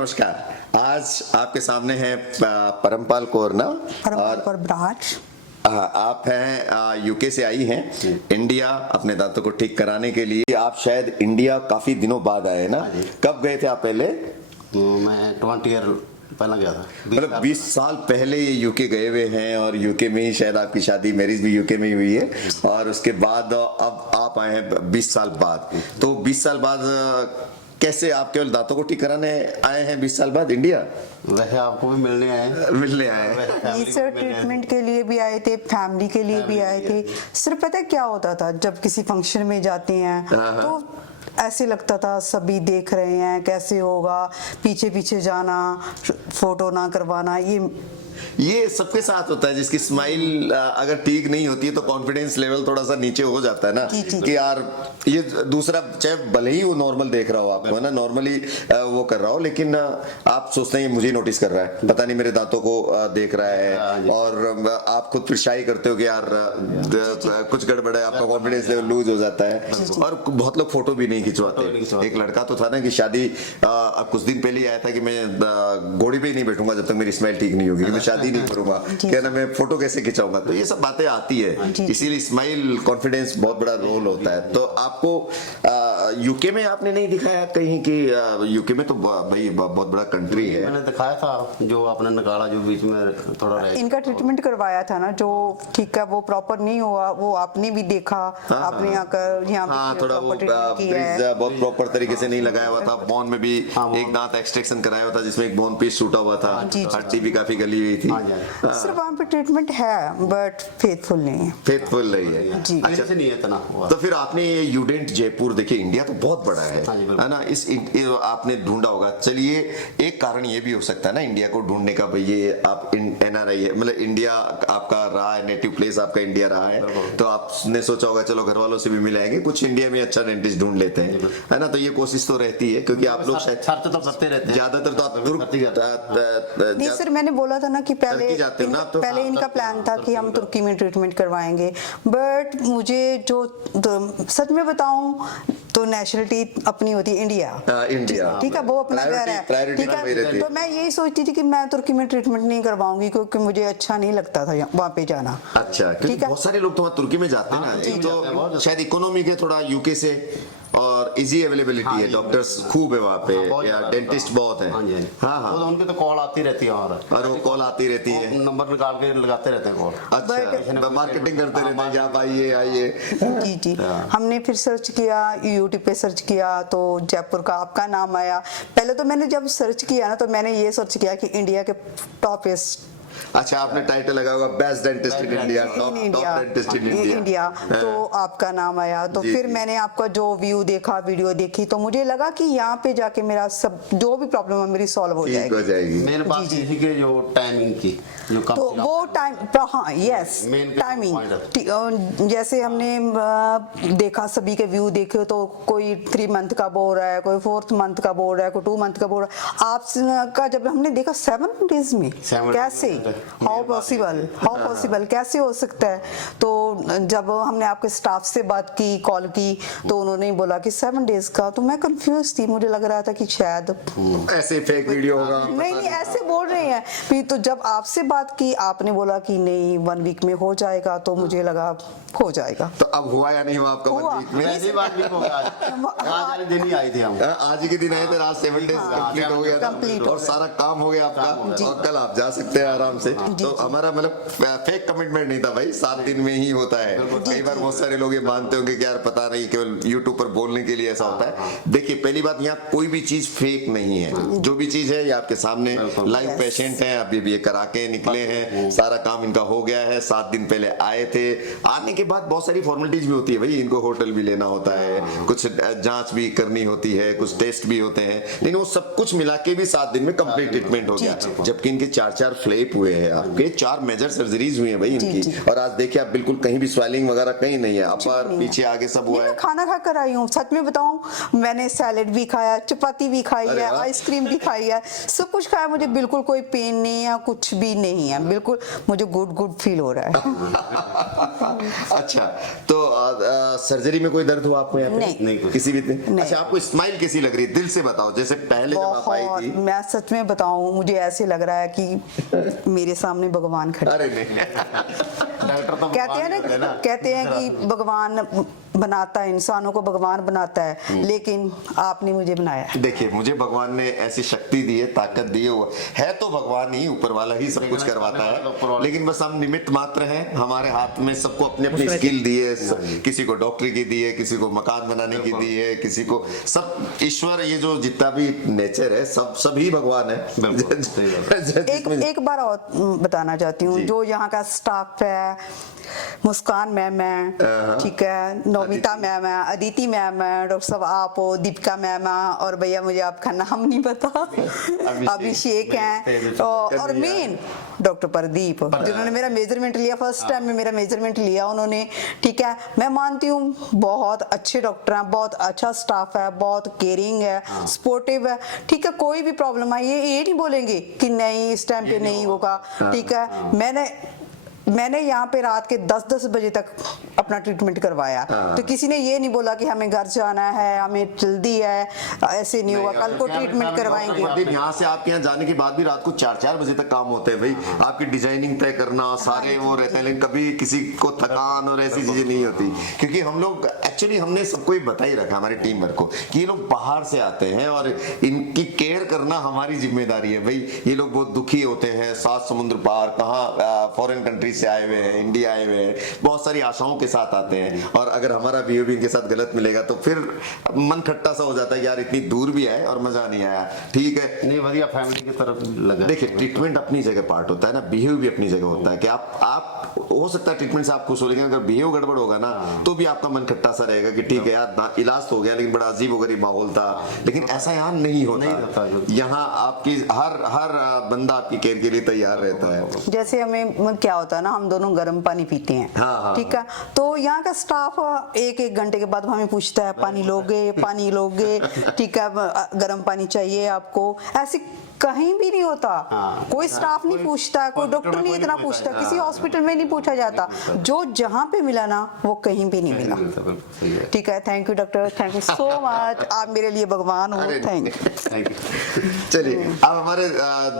नमस्कार। आज आपके सामने है परमपाल कौर ना, परमपाल कौर ब्राज। आप हैं यूके से आई हैं इंडिया अपने दांतों को ठीक कराने के लिए। आप शायद इंडिया काफी दिनों बाद आए ना, कब गए थे आप पहले? मैं 20 ईयर पहले गया था। मतलब 20 साल पहले ये यूके गए हुए हैं और यूके में ही शायद आपकी शादी, मैरिज भी यूके में ही हुई है और उसके बाद अब आप आए हैं 20 साल बाद। तो 20 साल बाद कैसे आप केवल दांतों को ठीक कराने आए हैं 20 साल बाद इंडिया? वैसे आपको भी मिलने आए ये सर ट्रीटमेंट के लिए भी आए थे, फैमिली के लिए भी आए थे। सिर्फ पता है क्या होता था, जब किसी फंक्शन में जाते हैं तो ऐसे लगता था सभी देख रहे हैं, कैसे होगा, पीछे पीछे जाना, फोटो ना करवाना। ये सबके साथ होता है। जिसकी स्माइल अगर ठीक नहीं होती है तो कॉन्फिडेंस लेवल थोड़ा सा नीचे हो जाता है ना कि यार ये दूसरा चाहे भले ही वो नॉर्मल देख रहा हो आपको है ना, नॉर्मली वो कर रहा हो, लेकिन आप सोचते हैं ये मुझे नोटिस कर रहा है, पता नहीं मेरे दांतों को देख रहा है और आप खुद फिर शाई करते हो कि यार कुछ गड़बड़ है, आपका कॉन्फिडेंस लेवल लूज हो जाता है। और बहुत लोग फोटो भी नहीं खिंचवाते। एक लड़का तो था ना कि शादी कुछ दिन पहले आया था कि मैं घोड़ी पे ही नहीं बैठूंगा जब तक मेरी स्माइल ठीक नहीं होगी, मैं शादी नहीं करूंगा, क्या ना मैं फोटो कैसे खिंचाऊंगा। तो ये सब बातें आती है, इसीलिए स्माइल कॉन्फिडेंस बहुत बड़ा रोल होता है। तो आपको यूके में आपने नहीं दिखाया कहीं कि यूके में तो भाई बहुत बड़ा कंट्री है। मैंने दिखाया था जो आपने निकाला, जो बीच में थोड़ा रह इनका ट्रीटमेंट करवाया था ना, जो ठीक है वो प्रॉपर नहीं हुआ, वो आपने भी देखा। आपने आकर यहाँ पे थोड़ा वो ब्रिज बहुत प्रॉपर तरीके से नहीं लगाया हुआ था। बोन में भी एक दांत एक्सट्रैक्शन कराया हुआ था जिसमें एक बोन पीस टूटा हुआ था, हड्डी भी काफी गली हुई थी। सिर्फ वहाँ पे ट्रीटमेंट है बट फेथफुल नहीं है। फेथफुल नहीं है जी। अच्छा से नहीं है इतना। तो फिर आपने ये यूडेंट जयपुर, देखिए इंडिया तो बहुत बड़ा है ना, इस आपने ढूंढा होगा। चलिए एक कारण ये भी हो सकता है ना इंडिया को ढूंढने का, भाई ये आप एनआरआई है, मतलब इंडिया आपका रहा है, नेटिव प्लेस आपका इंडिया रहा है, तो आपने सोचा होगा चलो घर वालों से भी मिलाएंगे, कुछ इंडिया में अच्छा डेंटिस्ट ढूंढ लेते हैं, है ना। तो ये कोशिश तो रहती है क्योंकि आप लोग शायद सर्च तो करते रहते हैं, ज्यादातर तो आप नहीं सर, मैंने बोला था ना कि पहले इनका प्लान था कि हम तुर्की में ट्रीटमेंट करवाएंगे, बट मुझे जो सच में बताऊं तो नेशनलिटी अपनी होती है इंडिया, ठीक है, वो अपना घर है, ठीक है। तो मैं यही सोचती थी कि मैं तुर्की में ट्रीटमेंट नहीं करवाऊंगी क्योंकि मुझे अच्छा नहीं लगता था वहाँ पे जाना। अच्छा, क्योंकि बहुत सारे लोग तो वहाँ तुर्की में जाते हैं ना, एक तो शायद इकोनॉमी के थोड़ा यूके से और इजी अवेलेबिलिटी है, डॉक्टर्स खूब है वहाँ पे, या डेंटिस्ट बहुत है। हाँ, तो उनकी तो कॉल आती रहती है और वो कॉल आती रहती है, नंबर निकाल के लगाते रहते हैं कॉल। अच्छा, मार्केटिंग करते रहते हैं, आप आइए आइए। जी हमने फिर सर्च किया, यूट्यूब पे सर्च किया तो जयपुर का आपका नाम आया। पहले तो मैंने जब सर्च किया ना तो मैंने ये सर्च किया कि इंडिया के टॉपेस्ट, अच्छा आपने टाइटल लगा होगा best dentist in India, top dentist in India, तो आपका नाम आया। तो फिर मैंने आपका जो व्यू देखा, वीडियो देखी, तो मुझे लगा कि यहाँ पे जाके मेरा सब जो भी प्रॉब्लम है मेरी सॉल्व हो जाएगी। मेरे पास इसी के जो टाइमिंग की जो तो वो टाइम, हाँ यस टाइमिंग, जैसे हमने देखा सभी के व्यू देखे तो कोई 3 मंथ का बोल रहा है, कोई 4th मंथ का बोल रहा है, कोई 2 मंथ का बोल रहा है। आपका जब हमने देखा 7 डेज में, कैसे, हाउ पॉसिबल कैसे हो सकता है। तो जब हमने आपके स्टाफ से बात की, कॉल की, तो उन्होंने बोला कि 7 डेज का। तो मैं कंफ्यूज थी, मुझे लग रहा था कि शायद ऐसे फेक वीडियो होगा। नहीं ऐसे बोल रहे हैं। फिर तो जब आपसे बात की, आपने बोला कि नहीं 1 वीक में हो जाएगा, तो मुझे लगा हो जाएगा। तो अब हुआ या नहीं हुआ आपका 1 वीक में? ऐसी बात भी हो गया। आज दिन ही आई थी हम, आज के दिन आए थे, आज 7 डेज कंप्लीट हो गया था और सारा काम हो गया आपका, और कल आप जा सकते हैं आराम से। तो हमारा मतलब फेक कमिटमेंट नहीं था भाई, 7 दिन में ही होता है। कई बार बहुत सारे लोग ये मानते होंगे कि यार पता नहीं, केवल यूट्यूब पर बोलने के लिए ऐसा होता है। देखिए पहली बात, यहाँ कोई भी चीज फेक नहीं है, जो भी चीज है ये आपके सामने लाइव पेशेंट है, अभी भी ये करा के निकले हैं, सारा काम इनका हो गया है। 7 दिन पहले आए थे, आने के बाद बहुत सारी फॉर्मेलिटीज भी होती है भाई, इनको होटल भी लेना होता है, कुछ जांच भी करनी होती है, कुछ टेस्ट भी होते हैं, लेकिन वो सब कुछ मिला के भी 7 दिन में कंप्लीट ट्रीटमेंट हो गया। जबकि इनके 4 फ्लैप हुए हैं आपके, 4 मेजर सर्जरीज हुई हैं भाई इनकी, और आज देखिए आप बिल्कुल कहीं भी स्वेलिंग वगैरह कहीं नहीं है, अपर पीछे आगे सब हुआ ये है। मैं खाना खा कर आई हूँ, सच में बताऊं, मैंने सैलेड भी खाया, चपाती भी खाई अरे है, वाह। आइसक्रीम भी खाई है, सब कुछ खाया, मुझे बिल्कुल कोई पेन नहीं है, कुछ भी नहीं है, बिल्कुल मुझे गुड फील हो रहा है। अच्छा, तो सर्जरी में कोई दर्द हुआ आपको यहाँ पे? नहीं। किसी भी नहीं। अच्छा, आपको स्माइल कैसी लग रही है, दिल से बताओ, जैसे पहले जब आप आई बहुत, थी। मैं सच में बताऊं, मुझे ऐसे लग रहा है कि मेरे सामने भगवान खड़े। अरे नहीं डॉक्टर तो कहते हैं ना, कहते हैं कि भगवान बनाता है, इंसानों को भगवान बनाता है, लेकिन आपने मुझे बनाया। देखिए, मुझे भगवान ने ऐसी शक्ति दी है, ताकत दी है तो भगवान ही, ऊपर वाला ही सब कुछ करवाता है, लेकिन बस हम निमित्त मात्र हैं। हमारे हाथ में सबको अपनी अपनी स्किल दी है, किसी को डॉक्टरी की दी है, किसी को मकान बनाने की दी है, किसी को सब ईश्वर, ये जो जितना भी नेचर है सभी भगवान है। एक बार और बताना चाहती हूँ, जी। जो यहाँ का स्टाफ है, मुस्कान मैम है, ठीक है, नौमिता मैम है, अदिति मैम है, डॉक्टर साहब आप हो, दीपिका मैम है, और भैया मुझे आपका नाम नहीं पता, अभिषेक हैं, और मेन डॉक्टर प्रदीप, जिन्होंने मेरा मेजरमेंट लिया, फर्स्ट टाइम में मेरा मेजरमेंट लिया उन्होंने, ठीक है। मैं मानती हूँ बहुत अच्छे डॉक्टर हैं, बहुत अच्छा स्टाफ है, बहुत केयरिंग है, सपोर्टिव है, ठीक है। कोई भी प्रॉब्लम आई ये नहीं बोलेंगे कि नहीं इस टाइम पे नहीं होगा, ठीक है। मैंने यहाँ पे रात के 10-10 बजे तक अपना ट्रीटमेंट करवाया, तो किसी ने ये नहीं बोला कि हमें घर जाना है, हमें जल्दी है, ऐसे नहीं होगा, कल को ट्रीटमेंट करवाएंगे। यहाँ से आपके यहाँ जाने के बाद भी रात को 4-4 बजे तक काम होते हैं भाई, आपकी डिजाइनिंग तय करना, सारे वो रहते हैं, लेकिन कभी किसी को थकान और ऐसी चीजें नहीं होती, क्योंकि हम लोग एक्चुअली हमने सबको ही बता ही रखा हमारी टीम वर्क को कि ये लोग बाहर से आते हैं और इनकी केयर करना हमारी जिम्मेदारी है भाई। ये लोग बहुत दुखी होते हैं, 7 समुद्र पार, कहाँ फॉरेन कंट्री से आए हुए हैं, इंडिया आए हुए हैं, बहुत सारी आशाओं के साथ आते हैं, और अगर हमारा बिहेव भी इनके साथ गलत मिलेगा तो फिर मन खट्टा सा हो जाता है, यार इतनी दूर भी आए और मजा नहीं आया, ठीक है। नहीं, बढ़िया फैमिली की तरफ लगा। देखिए, ट्रीटमेंट अपनी जगह पार्ट होता है ना, बिहेव भी अपनी जगह होता है, कि आप हो सकता है ट्रीटमेंट से आप खुश हो, लेकिन अगर बिहेव गड़बड़ होगा ना तो भी आपका मन खट्टा सा रहेगा कि ठीक है यार, इलाज तो हो गया लेकिन बड़ा अजीब वगैरह माहौल था, लेकिन ऐसा यहाँ नहीं होता। यहाँ आपकी हर बंदा आपकी केयर के लिए तैयार रहता है। जैसे हमें क्या होता है ना, हम दोनों गर्म पानी पीते हैं, हाँ। ठीक है, तो यहाँ का स्टाफ एक घंटे के बाद हमें पूछता है पानी लोगे, ठीक है, गर्म पानी चाहिए आपको, ऐसी कहीं भी नहीं होता। कोई स्टाफ नहीं पूछता, कोई डॉक्टर नहीं इतना पूछता, किसी हॉस्पिटल में नहीं पूछा जाता, जो जहाँ पे मिला ना वो कहीं भी नहीं मिला, ठीक है। Thank you doctor, thank you so much, आप मेरे लिए भगवान हो, थैंक यू। चलिए, अब हमारे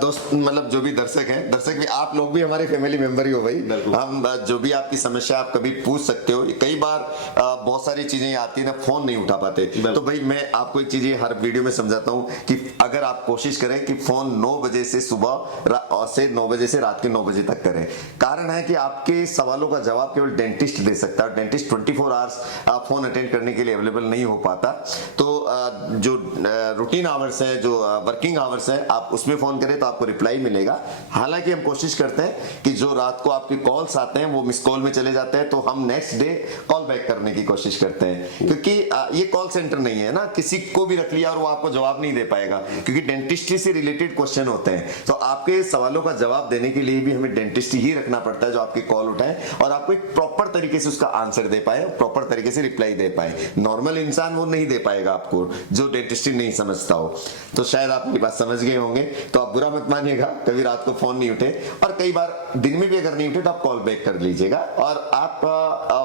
दोस्त, मतलब जो भी दर्शक हैं, दर्शक भी आप लोग भी हमारे फैमिली मेंबर ही हो भाई, हम जो भी आपकी समस्या आप कभी पूछ सकते हो। कई बार बहुत सारी चीजें आती है ना, फोन नहीं उठा पाते, तो भाई मैं आपको एक चीज हर वीडियो में समझाता हूँ कि अगर आप कोशिश करें कि फोन 9 बजे से सुबह से 9 बजे से रात के 9 बजे तक करें। कारण है कि आपके सवालों का जवाब केवल डेंटिस्ट दे सकता है, डेंटिस्ट 24 आवर्स फोन अटेंड करने के लिए अवेलेबल नहीं हो पाता। तो जो रूटीन आवर्स है, जो वर्किंग आवर्स है, आप उसमें फोन करें तो आपको रिप्लाई मिलेगा। हालांकि हम कोशिश करते हैं कि जो रात को आपके कॉल्स आते हैं वो मिस कॉल में चले जाते हैं, तो हम नेक्स्ट डे कॉल बैक करने की कोशिश करते हैं, क्योंकि ये कॉल सेंटर नहीं है ना, किसी को भी रख लिया और वो आपको जवाब नहीं दे पाएगा, क्योंकि डेंटिस्ट्री से रिलेटेड क्वेश्चन होते हैं। तो आपके सवालों का जवाब देने के लिए भी हमें डेंटिस्ट ही रखना पड़ता है, जो आपकी कॉल उठाए और आपको एक प्रॉपर तरीके से उसका आंसर दे पाए, प्रॉपर तरीके से रिप्लाई दे पाए। नॉर्मल इंसान वो नहीं दे पाएगा आपको, जो डेंटिस्ट्री नहीं समझता हो। तो शायद आप मेरी बात समझ गए होंगे, तो आप बुरा मत मानिएगा कभी रात को फोन नहीं उठे, और कई बार दिन में भी अगर नहीं उठे तो आप कॉल बैक कर लीजिएगा और आप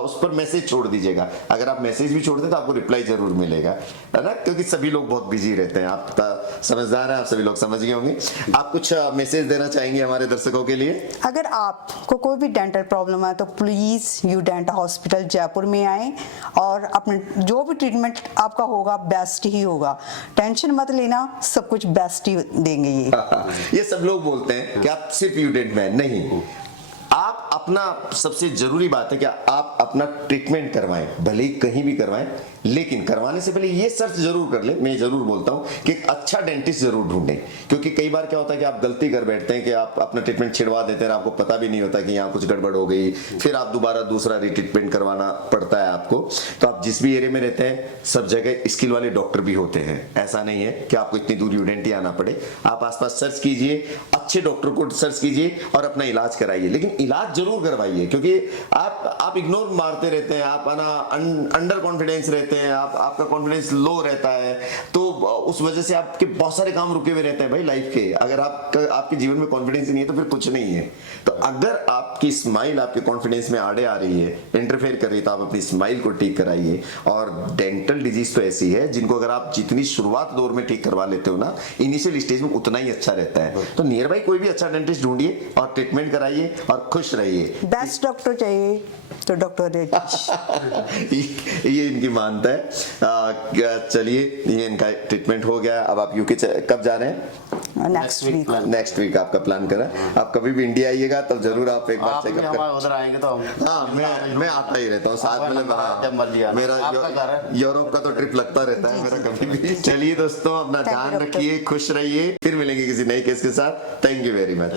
उस पर मैसेज छोड़ दीजिएगा। अगर आप मैसेज भी छोड़ दें तो आपको रिप्लाई जरूर मिलेगा, है ना, क्योंकि सभी लोग बहुत बिजी रहते हैं। आप समझदार हैं, आप सभी लोग समझ गए होंगे। आप कुछ मैसेज देना चाहेंगे हमारे दर्शकों के लिए? अगर आपको कोई भी डेंटल प्रॉब्लम है तो please you dental hospital Jaipur में आए, और अपने जो भी ट्रीटमेंट आपका होगा बेस्ट ही होगा, टेंशन मत लेना, सब कुछ बेस्ट ही देंगे। ये ये सब लोग बोलते हैं कि आप सिर्फ यू डेंट मैन नहीं, आप अपना सबसे जरूरी बात है कि आप अपना ट्रीटमेंट करवाएं, भले ही कहीं भी करवाएं, लेकिन करवाने से पहले ये सर्च जरूर कर ले। मैं जरूर बोलता हूं कि एक अच्छा डेंटिस्ट जरूर ढूंढें, क्योंकि कई बार क्या होता है कि आप गलती कर बैठते हैं कि आप अपना ट्रीटमेंट छिड़वा देते हैं, आपको पता भी नहीं होता कि यहाँ कुछ गड़बड़ हो गई, फिर आप दोबारा दूसरा रीट्रीटमेंट करवाना पड़ता है आपको। तो आप जिस भी एरिया में रहते हैं, सब जगह स्किल वाले डॉक्टर भी होते हैं, ऐसा नहीं है कि आपको इतनी दूर यूडेंटी आना पड़े। आप आसपास सर्च कीजिए, अच्छे डॉक्टर को सर्च कीजिए और अपना इलाज कराइए, लेकिन इलाज जरूर करवाइए, क्योंकि आप इग्नोर मारते रहते हैं, आप अंडर कॉन्फिडेंस रहते हैं, आपका कॉन्फिडेंस लो रहता है, तो उस वजह से आपके बहुत सारे काम रुके हुए रहते हैं भाई लाइफ के। अगर आपके जीवन में कॉन्फिडेंस नहीं है तो फिर कुछ नहीं है। तो अगर आपकी स्माइल आपके कॉन्फिडेंस में आड़े आ रही है, इंटरफेयर कर रही है, तो आप अपनी स्माइल को ठीक कराइए। और डेंटल डिजीज तो ऐसी है जिनको अगर आप जितनी शुरुआत दौर में ठीक करवा लेते हो ना, इनिशियल स्टेज में उतना ही अच्छा रहता है। तो नियर बाई कोई भी अच्छा डेंटिस्ट ढूंढिए और ट्रीटमेंट कराइए और खुश रहिए। बेस्ट डॉक्टर चाहिए तो डॉक्टर रेड्डी। ये इनकी मानता है। चलिए, ये इनका ट्रीटमेंट हो गया। अब आप यूके कब जा रहे हैं? नेक्स्ट वीक आपका प्लान करा। आप कभी भी इंडिया आइएगा तब जरूर आप एक बार चेकअप कर। उधर आएंगे तो हम, हाँ, मैं आता ही रहता हूँ साथ में। जब मर्जी आना। मेरा यूरोप का तो ट्रिप लगता रहता है मेरा कभी भी। चलिए दोस्तों, अपना ध्यान रखिए, खुश रहिए, फिर मिलेंगे किसी नए केस के साथ। Thank you very much.